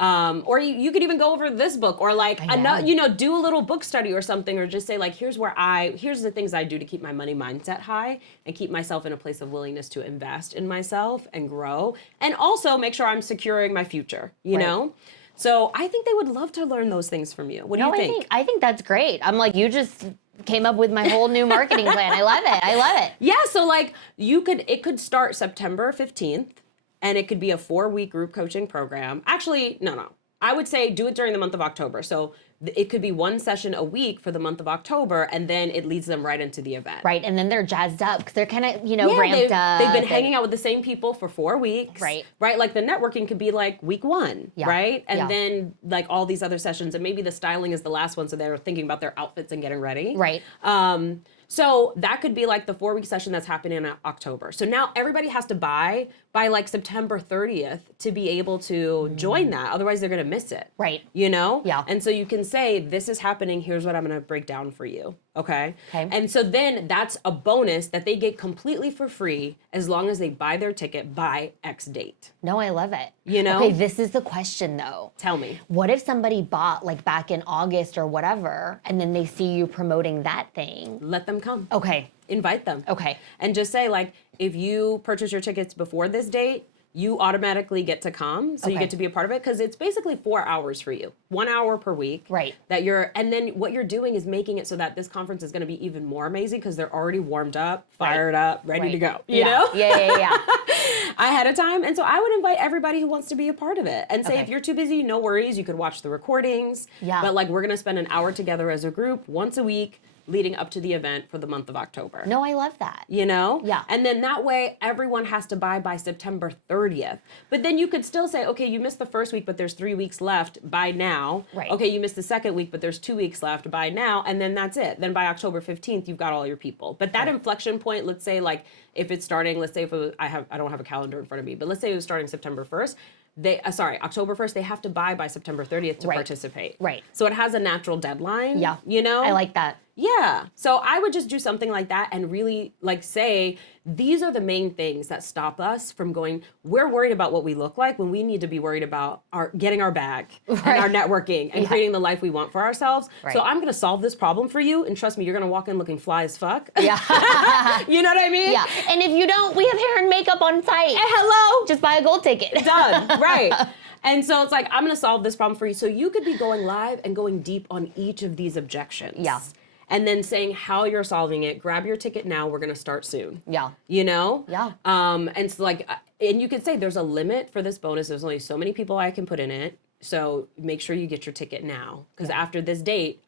or you could even go over this book or like, do a little book study or something, or just say like, here's the things I do to keep my money mindset high and keep myself in a place of willingness to invest in myself and grow. And also make sure I'm securing my future, you know? So I think they would love to learn those things from you. What do you think? I think that's great. I'm like, you just came up with my whole new marketing plan. I love it. Yeah. So like it could start September 15th. And it could be a 4-week group coaching program. Actually, no. I would say do it during the month of October. So it could be one session a week for the month of October, and then it leads them right into the event. Right, and then they're jazzed up because they're kind of, ramped up. They've been hanging out with the same people for 4 weeks. Right. Right, like the networking could be like week 1, right? And then like all these other sessions, and maybe the styling is the last one, so they're thinking about their outfits and getting ready. Right. So that could be like the 4-week session that's happening in October. So now everybody has to buy by like September 30th to be able to join that. Otherwise they're going to miss it. Right. You know? Yeah. And so you can say, this is happening. Here's what I'm going to break down for you. Okay. And so then that's a bonus that they get completely for free as long as they buy their ticket by X date. No, I love it. You know? Okay, this is the question though. Tell me. What if somebody bought like back in August or whatever, and then they see you promoting that thing? Let them come. Okay. Invite them. Okay. And just say, like, if you purchase your tickets before this date, you automatically get to come. So you get to be a part of it, because it's basically 4 hours for you, 1 hour per week. Right. And then what you're doing is making it so that this conference is going to be even more amazing, because they're already warmed up, fired up, ready to go. You know? Yeah. Ahead of time. And so I would invite everybody who wants to be a part of it, and say, if you're too busy, no worries. You could watch the recordings. Yeah. But like, we're going to spend an hour together as a group once a week, leading up to the event for the month of October. No, I love that. You know? Yeah. And then that way, everyone has to buy by September 30th. But then you could still say, okay, you missed the first week, but there's 3 weeks left, buy now. Right. Okay, you missed the second week, but there's 2 weeks left, buy now. And then that's it. Then by October 15th, you've got all your people. But that inflection point, let's say, like, if it's starting, let's say if it was, I don't have a calendar in front of me, but let's say it was starting September 1st. October 1st, they have to buy by September 30th to participate. Right. So it has a natural deadline. Yeah. You know? I like that. Yeah. So I would just do something like that and really like say, these are the main things that stop us from going, we're worried about what we look like when we need to be worried about getting our bag and our networking and creating the life we want for ourselves. Right. So I'm going to solve this problem for you. And trust me, you're going to walk in looking fly as fuck. Yeah. You know what I mean? Yeah. And if you don't, we have hair and makeup on site. Hello. Just buy a gold ticket. Done. Right. And so it's like, I'm going to solve this problem for you. So you could be going live and going deep on each of these objections. Yeah. And then saying how you're solving it. Grab your ticket now. We're going to start soon. Yeah. You know? Yeah. And so like, and you could say there's a limit for this bonus. There's only so many people I can put in it. So make sure you get your ticket now, because after this date,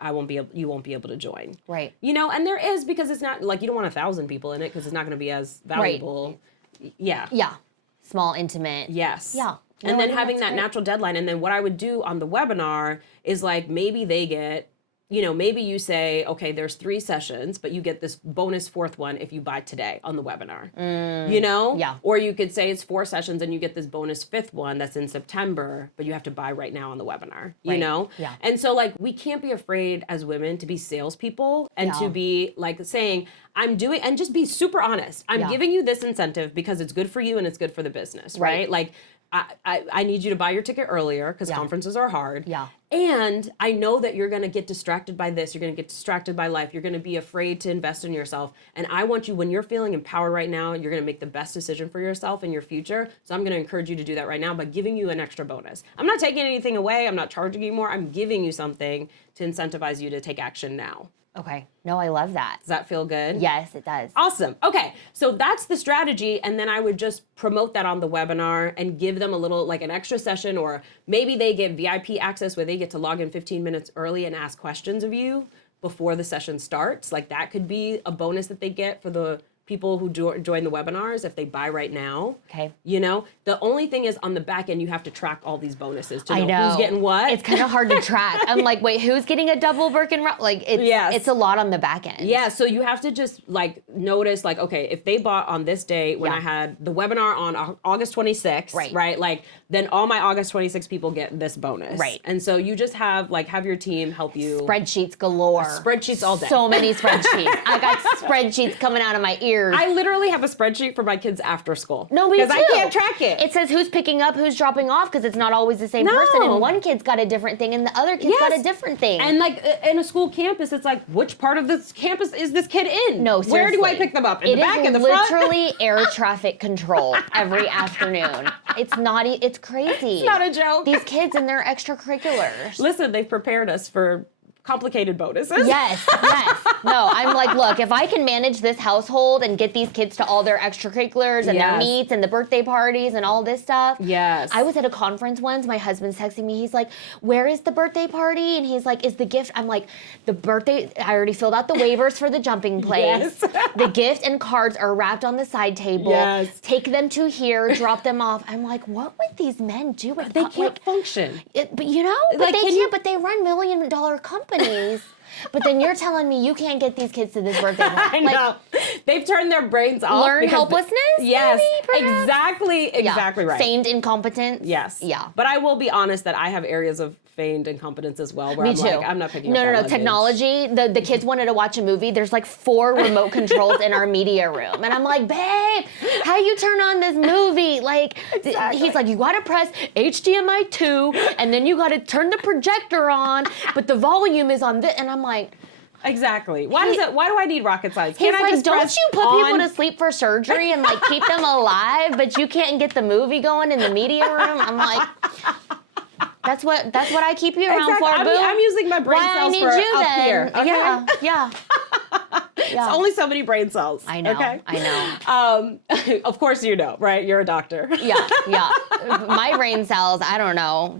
you won't be able to join. Right. You know, and there is, because it's not like you don't want 1,000 people in it, because it's not going to be as valuable. Right. Yeah. Yeah. Small, intimate. Yes. Yeah. And then having that natural deadline. And then what I would do on the webinar is like, maybe they get, you know, maybe you say, okay, there's 3 sessions, but you get this bonus 4th one if you buy today on the webinar, you know? Yeah. Or you could say it's 4 sessions and you get this bonus 5th one that's in September, but you have to buy right now on the webinar, you know? Yeah. And so like, we can't be afraid as women to be salespeople and to be like saying, I'm doing, and just be super honest. I'm giving you this incentive because it's good for you and it's good for the business, right? Like, I need you to buy your ticket earlier because conferences are hard. Yeah. And I know that you're going to get distracted by this. You're going to get distracted by life. You're going to be afraid to invest in yourself. And I want you, when you're feeling empowered right now, you're going to make the best decision for yourself and your future. So I'm going to encourage you to do that right now by giving you an extra bonus. I'm not taking anything away. I'm not charging you more. I'm giving you something to incentivize you to take action now. Okay. No, I love that. Does that feel good? Yes, it does. Awesome. Okay. So that's the strategy. And then I would just promote that on the webinar and give them a little, like an extra session, or maybe they get VIP access where they get to log in 15 minutes early and ask questions of you before the session starts. Like that could be a bonus that they get for the people who join the webinars if they buy right now. Okay. You know, the only thing is on the back end, you have to track all these bonuses to know who's getting what. It's kind of hard to track. I'm like, wait, who's getting a double Birkin? Like, it's a lot on the back end. Yeah, so you have to just like notice, like, okay, if they bought on this day when I had the webinar on August 26th, right? Like, then all my August 26th people get this bonus. Right. And so you just have your team help you. Spreadsheets galore. Spreadsheets all day. So many spreadsheets. I got spreadsheets coming out of my ears. I literally have a spreadsheet for my kids after school. No, me too. Because I can't track it. It says who's picking up, who's dropping off, because it's not always the same person. And one kid's got a different thing, and the other kid's got a different thing. And like in a school campus, it's like, which part of this campus is this kid in? No, seriously. Where do I pick them up? In the back, in the front? It is literally air traffic control every afternoon. It's not. It's crazy. It's not a joke. These kids and their extracurriculars. Listen, they've prepared us for complicated bonuses. Yes. No, I'm like, look, if I can manage this household and get these kids to all their extracurriculars and their meets and the birthday parties and all this stuff. Yes. I was at a conference once. My husband's texting me. He's like, where is the birthday party? And he's like, is the gift? I'm like, the birthday, I already filled out the waivers for the jumping place. Yes. The gift and cards are wrapped on the side table. Yes. Take them to here, drop them off. I'm like, what would these men do? They can't function. But you know, but they can't, but they run $1 million companies. But then you're telling me you can't get these kids to this birthday party. I know. They've turned their brains off. Learn helplessness? Yes, maybe, exactly right. Feigned incompetence? Yes. Yeah. But I will be honest that I have areas of feigned incompetence as well where Me I'm too. like, I'm not picking up No. that luggage. Technology, the kids wanted to watch a movie. There's like 4 remote controls in our media room. And I'm like, babe, how you turn on this movie? Like, he's like, you gotta press HDMI 2 and then you gotta turn the projector on, but the volume is on this. And I'm like, exactly. Why do I need rocket science? he's Can't I like, just don't press you put on? people to sleep for surgery and like keep them alive, but you can't get the movie going in the media room? I'm like, that's what I keep you around for, boo. I'm using my brain Why cells I need for you up then? here. Okay? Yeah. It's only so many brain cells. I know. Okay? I know. Of course you know, right? You're a doctor. Yeah. My brain cells, I don't know.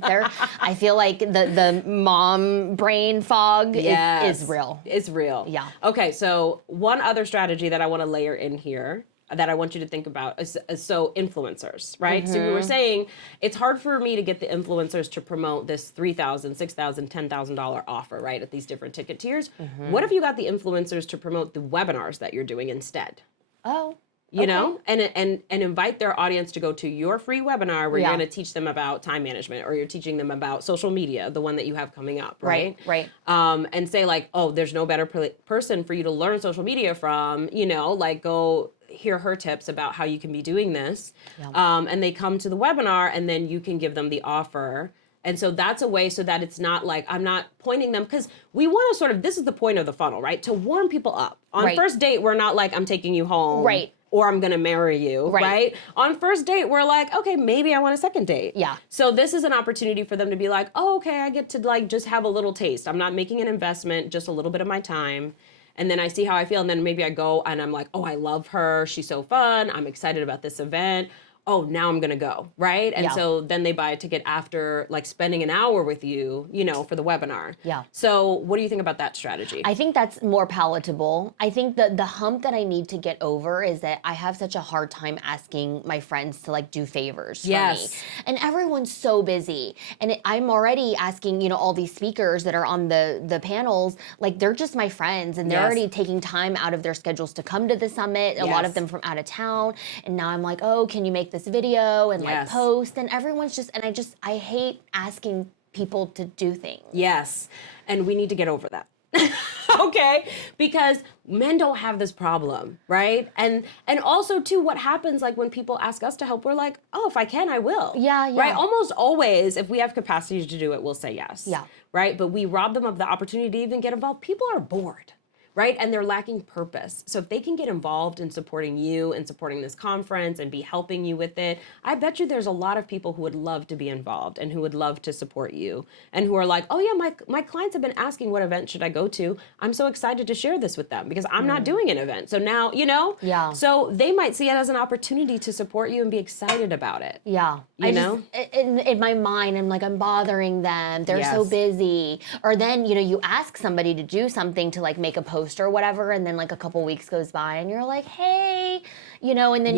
I feel like the mom brain fog is real. It's real. Yeah. Okay, so one other strategy that I want to layer in here that I want you to think about is so influencers, right? So we were saying it's hard for me to get the influencers to promote this $3,000, $6,000, $10,000 offer, right, at these different ticket tiers. What if you got the influencers to promote the webinars that you're doing instead? Oh. You know, and invite their audience to go to your free webinar where you're going to teach them about time management, or you're teaching them about social media, the one that you have coming up, right? Right. And say like, oh, there's no better person for you to learn social media from, you know, like go hear her tips about how you can be doing this. Yeah. And they come to the webinar and then you can give them the offer. And so that's a way so that it's not like I'm not pointing them, because we want to sort of, this is the point of the funnel, right? To warm people up. On first date, we're not like, I'm taking you home. Right. Or I'm going to marry you, right? On first date, we're like, okay, maybe I want a second date. Yeah. So this is an opportunity for them to be like, oh, okay, I get to like just have a little taste. I'm not making an investment, just a little bit of my time. And then I see how I feel. And then maybe I go and I'm like, oh, I love her. She's so fun. I'm excited about this event. Oh, now I'm going to go, right? And so then they buy a ticket after like spending an hour with you, you know, for the webinar. Yeah. So what do you think about that strategy? I think that's more palatable. I think the hump that I need to get over is that I have such a hard time asking my friends to like do favors for me. And everyone's so busy. And I'm already asking, you know, all these speakers that are on the panels, like they're just my friends and they're already taking time out of their schedules to come to the summit. A lot of them from out of town. And now I'm like, oh, can you make this video and like post? And everyone's just, and I hate asking people to do things. Yes. And we need to get over that. Okay? Because men don't have this problem, right? And also too, what happens like when people ask us to help, we're like, oh, if I can, I will. Yeah. Right? Almost always, if we have capacity to do it, we'll say yes. Yeah. Right? But we rob them of the opportunity to even get involved. People are bored. Right? And they're lacking purpose. So if they can get involved in supporting you and supporting this conference and be helping you with it, I bet you there's a lot of people who would love to be involved and who would love to support you and who are like, oh yeah, my clients have been asking what event should I go to. I'm so excited to share this with them because I'm not doing an event. So now, you know? Yeah. So they might see it as an opportunity to support you and be excited about it. Yeah. You know? In my mind, I'm like, I'm bothering them. They're so busy. Or then, you know, you ask somebody to do something to like make a post or whatever, and then like a couple weeks goes by and you're like, hey, you know, and then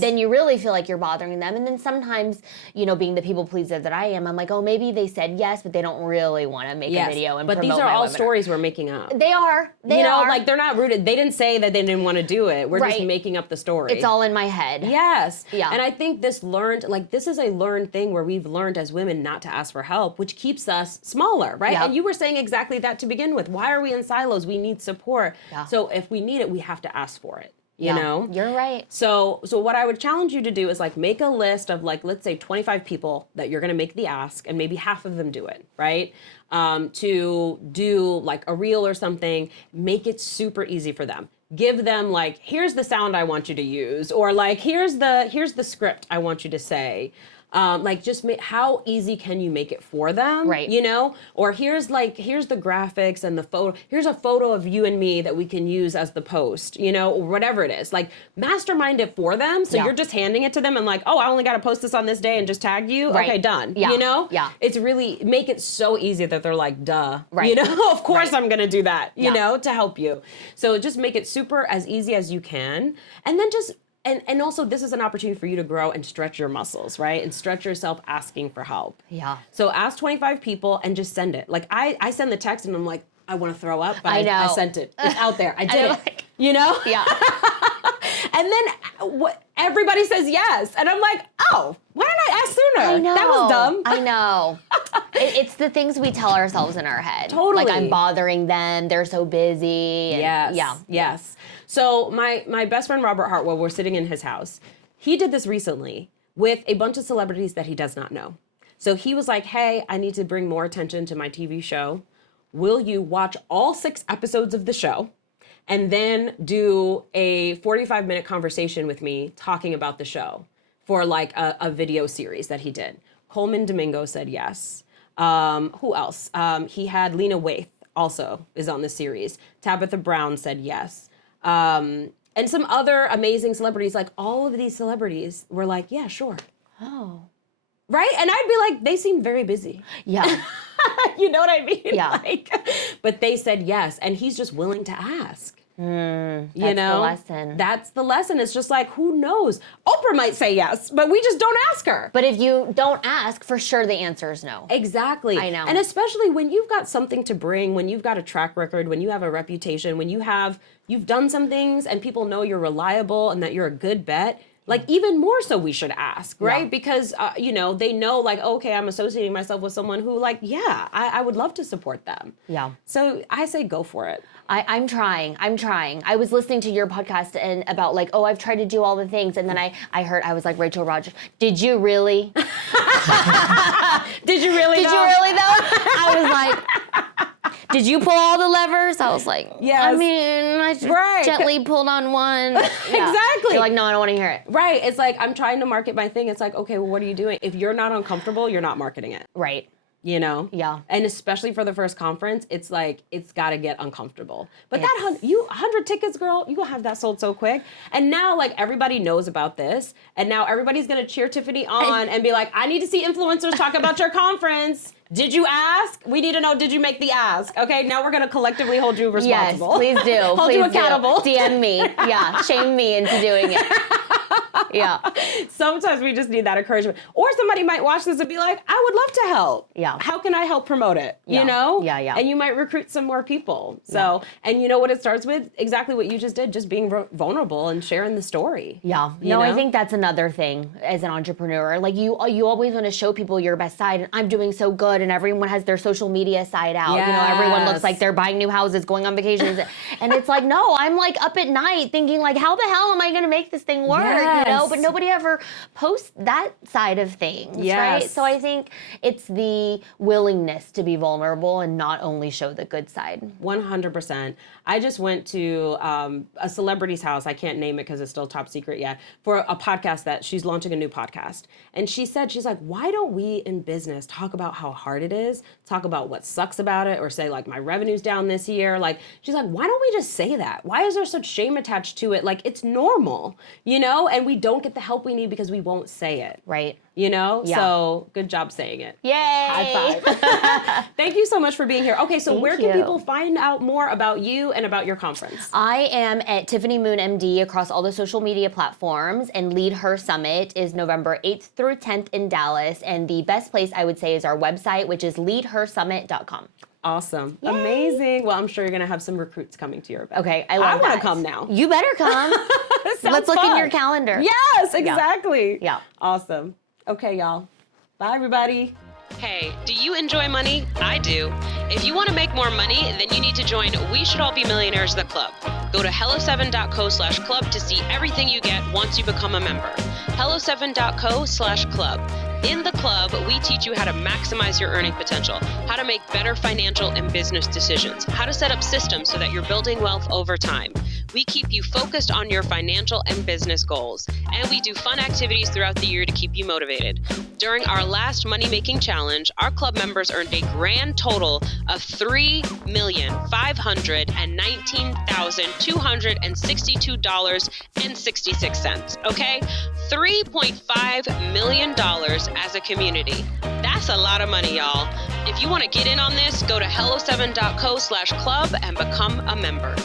then you really feel like you're bothering them. And then sometimes, you know, being the people pleaser that I am, I'm like, oh, maybe they said yes, but they don't really want to make a video and but promote these are all webinar. Stories we're making up. They are. They you know, are. like they're not rooted. They didn't say that they didn't want to do it. We're just making up the story. It's all in my head. Yes. Yeah. And I think this is a learned thing where we've learned as women not to ask for help, which keeps us smaller, right? Yeah. And you were saying exactly that to begin with. Why are we in silos? We need support. Yeah. So if we need it, we have to ask for it. You know? You're right. So what I would challenge you to do is like make a list of like, let's say 25 people that you're going to make the ask, and maybe half of them do it, right? To do like a reel or something, make it super easy for them. Give them like, here's the sound I want you to use, or like, here's the script I want you to say. Like just how easy can you make it for them? Right. You know, or here's the graphics and the photo. Here's a photo of you and me that we can use as the post, you know, or whatever it is. Like mastermind it for them. So you're just handing it to them and like, oh, I only got to post this on this day and just tag you. Right. Okay, done. Yeah. You know? Yeah. It's really make it so easy that they're like, duh. Right. You know, of course Right. I'm going to do that, you Yeah. know, to help you. So just make it super as easy as you can. And then just And also, this is an opportunity for you to grow and stretch your muscles, right? And stretch yourself asking for help. Yeah. So ask 25 people and just send it. Like I send the text and I'm like, I want to throw up, but I know. I sent it. It's out there. I did it. Like, you know? yeah. And then everybody says yes. And I'm like, oh, why didn't I ask sooner? I know. That was dumb. I know. It's the things we tell ourselves in our head. Totally. Like, I'm bothering them. They're so busy. And Yes. Yeah. Yes. So my best friend, Robert Hartwell, we're sitting in his house. He did this recently with a bunch of celebrities that he does not know. So he was like, hey, I need to bring more attention to my TV show. Will you watch all 6 episodes of the show and then do a 45-minute conversation with me talking about the show for like a video series that he did? Coleman Domingo said yes. Who else? He had Lena Waithe also is on the series. Tabitha Brown said yes. And some other amazing celebrities, like all of these celebrities were like, yeah, sure. Oh. Right? And I'd be like, they seem very busy. Yeah. You know what I mean? Yeah. Like, but they said yes, and he's just willing to ask. That's You know? the lesson. That's the lesson. It's just like, who knows? Oprah might say yes, but we just don't ask her. But if you don't ask, for sure the answer is no. Exactly. I know. And especially when you've got something to bring, when you've got a track record, when you have a reputation, when you've done some things and people know you're reliable and that you're a good bet, like even more so we should ask, right? Yeah. Because, they know like, okay, I'm associating myself with someone who like, yeah, I would love to support them. Yeah. So I say go for it. I'm trying. I was listening to your podcast and about like, oh, I've tried to do all the things. And then I was like, Rachel Rodgers, did you really? Did you really Did you really though? I was like, did you pull all the levers? I was like, Yes. I mean, I just Right. gently pulled on one. Yeah. Exactly. You're like, no, I don't want to hear it. Right. It's like, I'm trying to market my thing. It's like, okay, well, what are you doing? If you're not uncomfortable, you're not marketing it. Right. You know? Yeah. And especially for the first conference, it's like, it's got to get uncomfortable. But that 100 tickets, girl, you gonna have that sold so quick. And now, like, everybody knows about this. And now everybody's going to cheer Tiffany on and be like, I need to see influencers talk about your conference. Did you ask? We need to know, did you make the ask? Okay, now we're going to collectively hold you responsible. Yes, please do. Hold please you accountable. Do. DM me. Yeah, shame me into doing it. Yeah. Sometimes we just need that encouragement. Or somebody might watch this and be like, I would love to help. Yeah. How can I help promote it? Yeah. You know? Yeah, yeah. And you might recruit some more people. So, and you know what it starts with? Exactly what you just did, just being vulnerable and sharing the story. Yeah. You No, I know? think that's another thing as an entrepreneur. Like you always want to show people your best side, and I'm doing so good, and everyone has their social media side out. You know, everyone looks like they're buying new houses, going on vacations. And it's like, no, I'm like up at night thinking like, how the hell am I going to make this thing work? Yes. You know, but nobody ever posts that side of things, Yes. right? So I think it's the willingness to be vulnerable and not only show the good side. 100%. I just went to a celebrity's house. I can't name it because it's still top secret yet, for a podcast that she's launching a new podcast. And she said, she's like, why don't we in business talk about how hard it is, talk about what sucks about it, or say like my revenue's down this year. Like, she's like, why don't we just say that? Why is there such shame attached to it? Like, it's normal, you know, and we don't get the help we need because we won't say it. Right. You know? Yeah. So good job saying it. Yay! High five. Thank you so much for being here. Okay, so where can you. people find out more about you and about your conference? I am at Tiffany Moon MD across all the social media platforms, and Lead Her Summit is November 8th through 10th in Dallas. And the best place I would say is our website, which is leadhersummit.com. Awesome. Yay. Amazing. Well, I'm sure you're going to have some recruits coming to your event. Okay, I love that. I want to come now. You better come. Let's look in your calendar. Yes, exactly. Yeah. Awesome. Okay, y'all. Bye, everybody. Hey, do you enjoy money? I do. If you want to make more money, then you need to join We Should All Be Millionaires, the club. Go to hello7.co/club to see everything you get once you become a member. hello7.co/club. In the club, we teach you how to maximize your earning potential, how to make better financial and business decisions, how to set up systems so that you're building wealth over time. We keep you focused on your financial and business goals, and we do fun activities throughout the year to keep you motivated. During our last money-making challenge, our club members earned a grand total of $3,519,262.66. Okay? $3.5 million as a community. That's a lot of money, y'all. If you want to get in on this, go to hello7.co/club and become a member.